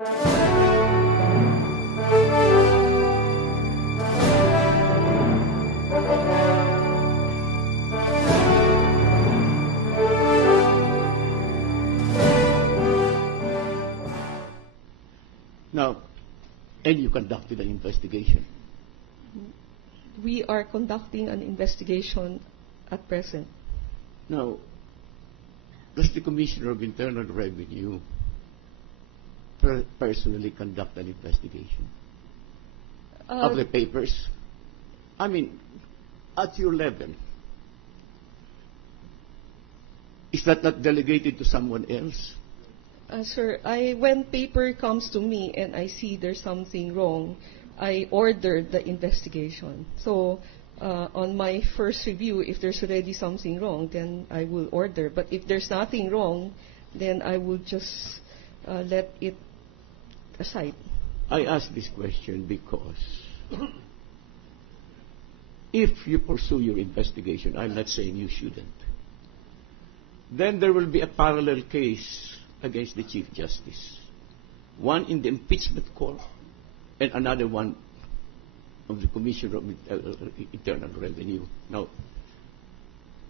Now, and you conducted an investigation. We are conducting an investigation at present. Now, does the Commissioner of Internal Revenue personally conduct an investigation of the papers? I mean, at your level, is that not delegated to someone else? Sir, when paper comes to me and I see there's something wrong, I order the investigation. So on my first review, if there's already something wrong, then I will order. But if there's nothing wrong, then I will just let it aside. I ask this question because if you pursue your investigation, I'm not saying you shouldn't, then there will be a parallel case against the Chief Justice. One in the impeachment court and another one of the Commissioner of Internal Revenue. Now,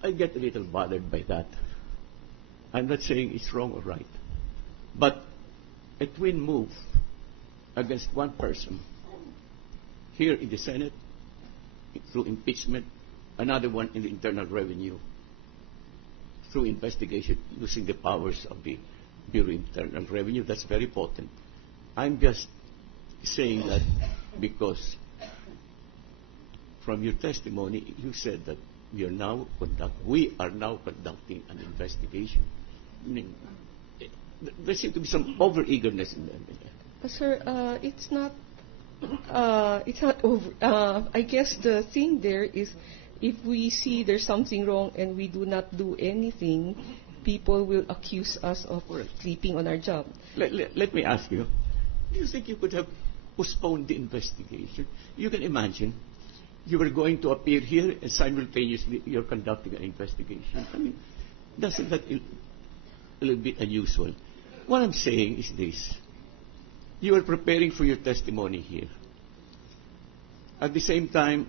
I get a little bothered by that. I'm not saying it's wrong or right. But a twin move against one person here in the Senate through impeachment, another one in the Internal Revenue through investigation using the powers of the Bureau of Internal Revenue, that's very potent. I'm just saying that because from your testimony, you said that we are now conducting an investigation. I mean, there seems to be some over-eagerness in that. Sir, it's not over. I guess the thing there is if we see there's something wrong and we do not do anything, people will accuse us of sleeping on our job. Let me ask you, do you think you could have postponed the investigation? You can imagine you were going to appear here and simultaneously you're conducting an investigation. I mean, doesn't that a little bit unusual? What I'm saying is this. You are preparing for your testimony here. At the same time,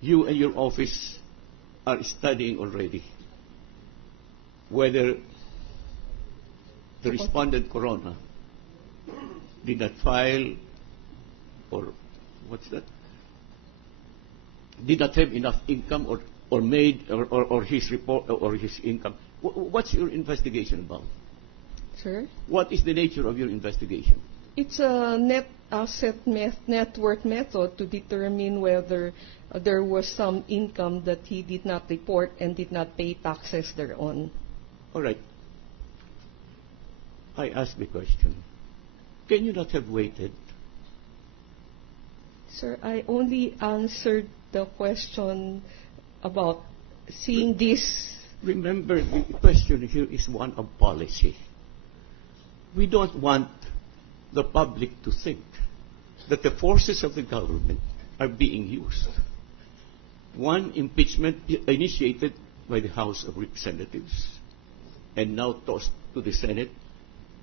you and your office are studying already whether the respondent Corona did not file or did not have enough income or made or his report or his income. What's your investigation about? Sir? What is the nature of your investigation? It's a net asset net worth method to determine whether there was some income that he did not report and did not pay taxes thereon. All right. I ask the question. Can you not have waited? Sir, I only answered the question about seeing this. Remember, the question here is one of policy. We don't want the public to think that the forces of the government are being used. One impeachment initiated by the House of Representatives and now tossed to the Senate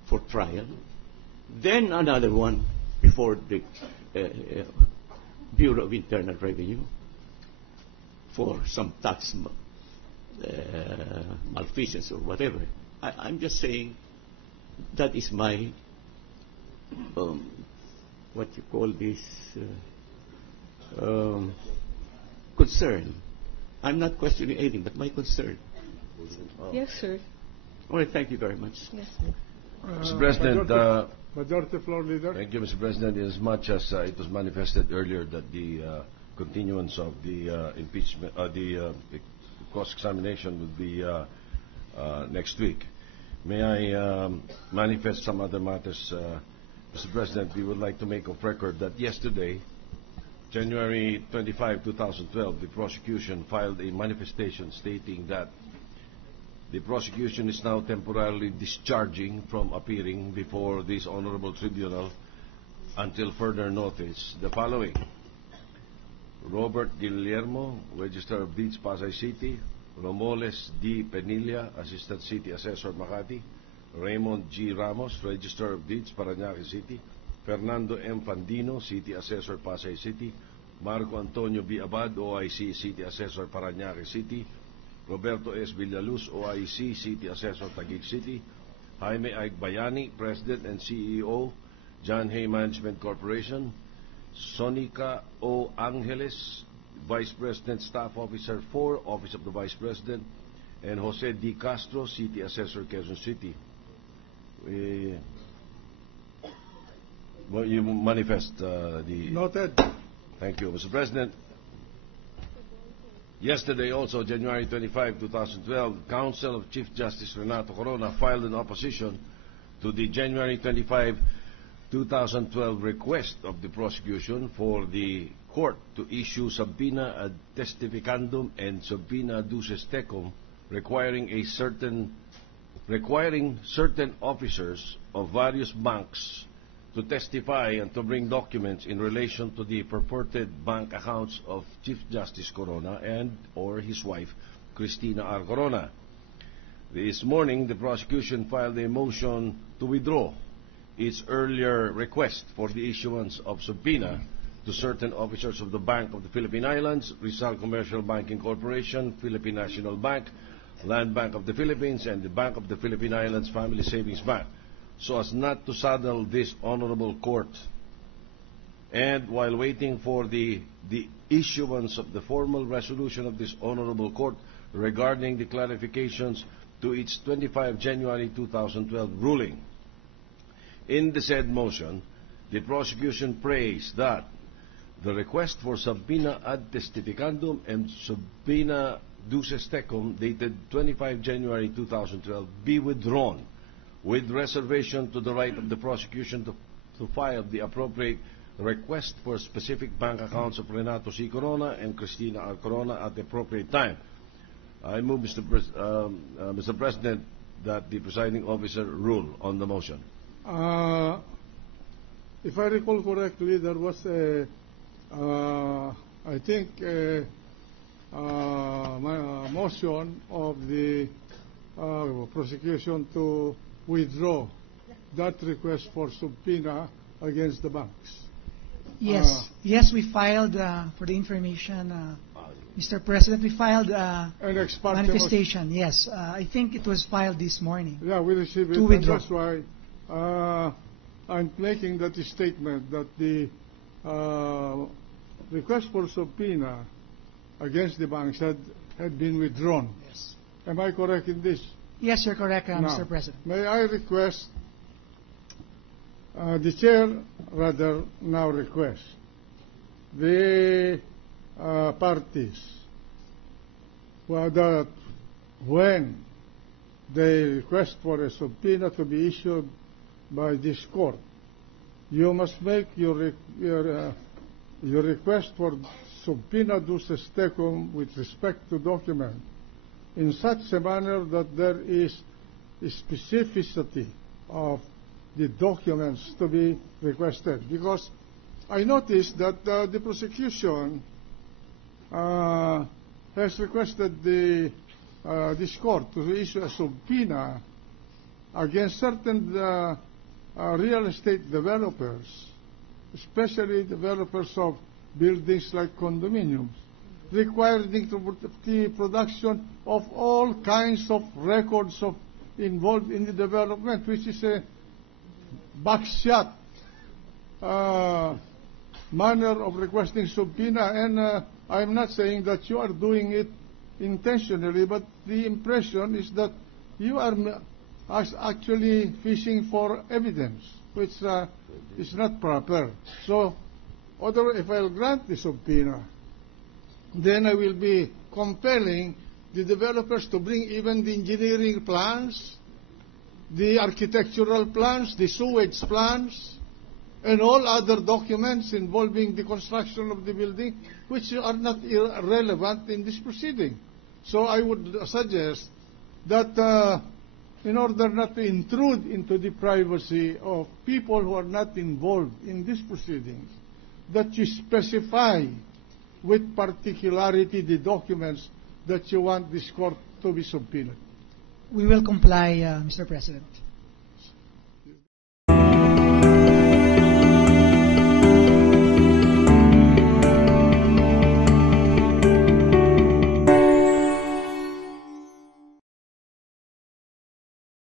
for trial. Then another one before the Bureau of Internal Revenue for some tax malfeasance or whatever. I'm just saying that is my, what you call this, concern. I'm not questioning anything, but my concern. Yes, sir. All right, thank you very much. Yes, sir. Mr. President, Majority Floor Leader. thank you, Mr. President. As much as it was manifested earlier that the continuance of the impeachment, the cross-examination would be next week, may I manifest some other matters, Mr. President? We would like to make of record that yesterday, January 25, 2012, the prosecution filed a manifestation stating that the prosecution is now temporarily discharging from appearing before this honorable tribunal until further notice the following: Robert Guillermo, Register of Deeds, Pasay City; Romoles D. Penilla, Assistant City Assessor, Makati; Raymond G. Ramos, Register of Deeds, Parañaque City; Fernando M. Pandino, City Assessor, Pasay City; Marco Antonio B. Abad, OIC, City Assessor, Parañaque City; Roberto S. Villaluz, OIC, City Assessor, Taguig City; Jaime Bayani, President and CEO, John Hay Management Corporation; Sonica O. Angeles, Vice President, Staff Officer 4, Office of the Vice President; and Jose D. Castro, City Assessor, Quezon City. Well, you manifest the... Noted. Thank you, Mr. President. Yesterday, also, January 25, 2012, Council of Chief Justice Renato Corona filed an opposition to the January 25, 2012 request of the prosecution for the court to issue subpoena ad testificandum and subpoena duces tecum requiring certain officers of various banks to testify and to bring documents in relation to the purported bank accounts of Chief Justice Corona and or his wife, Cristina R. Corona. This morning, the prosecution filed a motion to withdraw its earlier request for the issuance of subpoena to certain officers of the Bank of the Philippine Islands, Rizal Commercial Banking Corporation, Philippine National Bank, Land Bank of the Philippines, and the Bank of the Philippine Islands Family Savings Bank, so as not to saddle this honorable court. And while waiting for the issuance of the formal resolution of this honorable court regarding the clarifications to its 25 January 2012 ruling. In the said motion, the prosecution prays that the request for subpoena ad testificandum and subpoena duces tecum dated 25 January 2012 be withdrawn, with reservation to the right of the prosecution to file the appropriate request for specific bank accounts of Renato C. Corona and Cristina R. Corona at the appropriate time. I move, Mr. President, that the presiding officer rule on the motion. If I recall correctly, there was a motion of the prosecution to withdraw that request for subpoena against the banks. Yes, yes, we filed for the information, Mr. President. We filed an ex parte manifestation. Yes, I think it was filed this morning. Yeah, we received it. To withdraw. That's why I'm making that statement that the request for subpoena against the banks had been withdrawn. Yes. Am I correct in this? Yes, you're correct, Now, Mr. President. May I request, the chair rather now request the parties that when they request for a subpoena to be issued by this court, you must make your request for subpoena duces tecum with respect to document in such a manner that there is a specificity of the documents to be requested. Because I noticed that the prosecution has requested this court to issue a subpoena against certain real estate developers, especially developers of buildings like condominiums, requiring the production of all kinds of records of involved in the development, which is a backshot manner of requesting subpoena. And I'm not saying that you are doing it intentionally, but the impression is that you are actually fishing for evidence, which is not proper. So, if I'll grant the subpoena, then I will be compelling the developers to bring even the engineering plans, the architectural plans, the sewage plans, and all other documents involving the construction of the building, which are not relevant in this proceeding. So I would suggest that in order not to intrude into the privacy of people who are not involved in these proceedings, that you specify with particularity the documents that you want this court to be subpoenaed. We will comply, Mr. President.